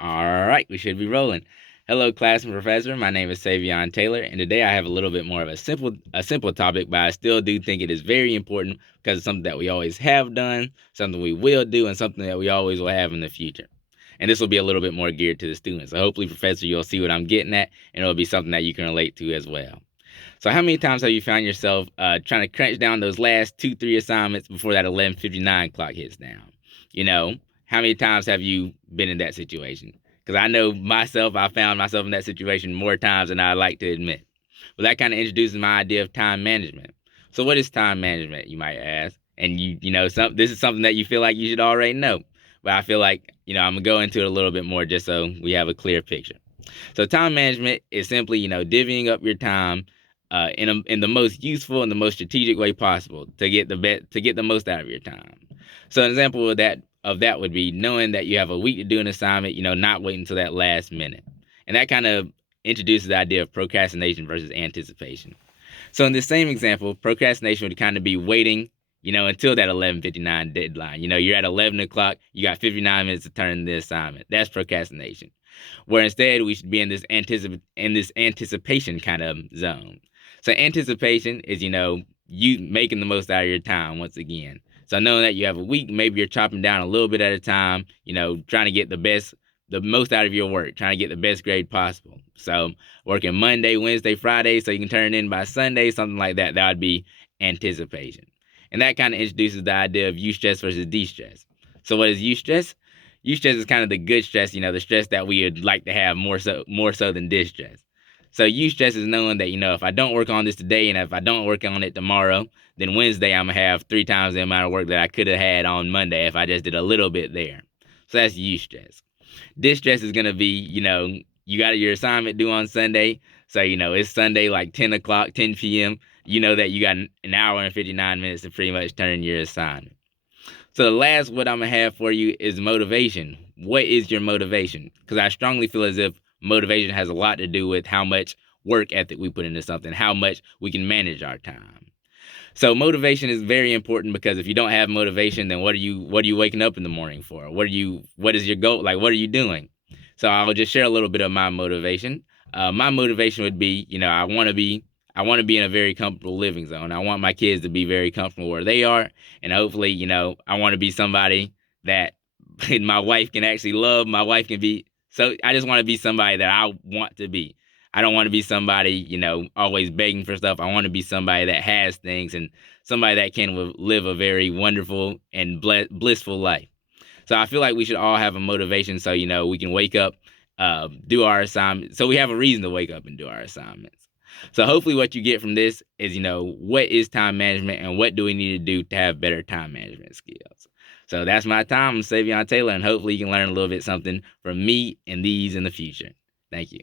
All right, we should be rolling. Hello, class and professor. My name is Savion Taylor, and today I have a little bit more of a simple topic, but I still do think it is very important because it's something that we always have done, something we will do, and something that we always will have in the future. And this will be a little bit more geared to the students. So hopefully, professor, you'll see what I'm getting at, and it'll be something that you can relate to as well. So how many times have you found yourself trying to crunch down those last 2, 3 assignments before that 11:59 clock hits down? You know, how many times have you been in that situation? Because I know myself, I found myself in that situation more times than I like to admit. Well, that kind of introduces my idea of time management. So what is time management, you might ask? And this is something that you feel like you should already know. But I feel like, I'm gonna go into it a little bit more just so we have a clear picture. So time management is simply, divvying up your time in the most useful and the most strategic way possible to get the most out of your time. So an example of that would be knowing that you have a week to do an assignment, not waiting until that last minute. And that kind of introduces the idea of procrastination versus anticipation. So in this same example, procrastination would kind of be waiting, until that 11:59 deadline. You're at 11 o'clock, you got 59 minutes to turn in the assignment. That's procrastination. Where instead we should be in this anticipation kind of zone. So anticipation is, you making the most out of your time once again. So knowing that you have a week, maybe you're chopping down a little bit at a time, trying to get the most out of your work, trying to get the best grade possible. So working Monday, Wednesday, Friday, so you can turn it in by Sunday, something like that. That would be anticipation. And that kind of introduces the idea of eustress versus de-stress. So what is eustress? Eustress is kind of the good stress, the stress that we would like to have more so than distress. So eustress is knowing that, if I don't work on this today and if I don't work on it tomorrow, then Wednesday I'm gonna have 3 times the amount of work that I could have had on Monday if I just did a little bit there. So that's eustress. Distress is gonna be, you got your assignment due on Sunday. So, it's Sunday like 10 o'clock, 10 p.m. You know that you got an hour and 59 minutes to pretty much turn in your assignment. So the last what I'm gonna have for you is motivation. What is your motivation? Because I strongly feel as if motivation has a lot to do with how much work ethic we put into something, how much we can manage our time. So motivation is very important because if you don't have motivation, then what are you waking up in the morning for? What is your goal? Like what are you doing? So I'll just share a little bit of my motivation. My motivation would be, I want to be in a very comfortable living zone. I want my kids to be very comfortable where they are, and hopefully, I want to be somebody that my wife can actually love. My wife can be so. I just want to be somebody that I want to be. I don't want to be somebody, always begging for stuff. I want to be somebody that has things and somebody that can live a very wonderful and blissful life. So I feel like we should all have a motivation so, we can wake up, do our assignment. So we have a reason to wake up and do our assignments. So hopefully what you get from this is, what is time management and what do we need to do to have better time management skills. So that's my time. I'm Savion Taylor, and hopefully you can learn a little bit something from me and these in the future. Thank you.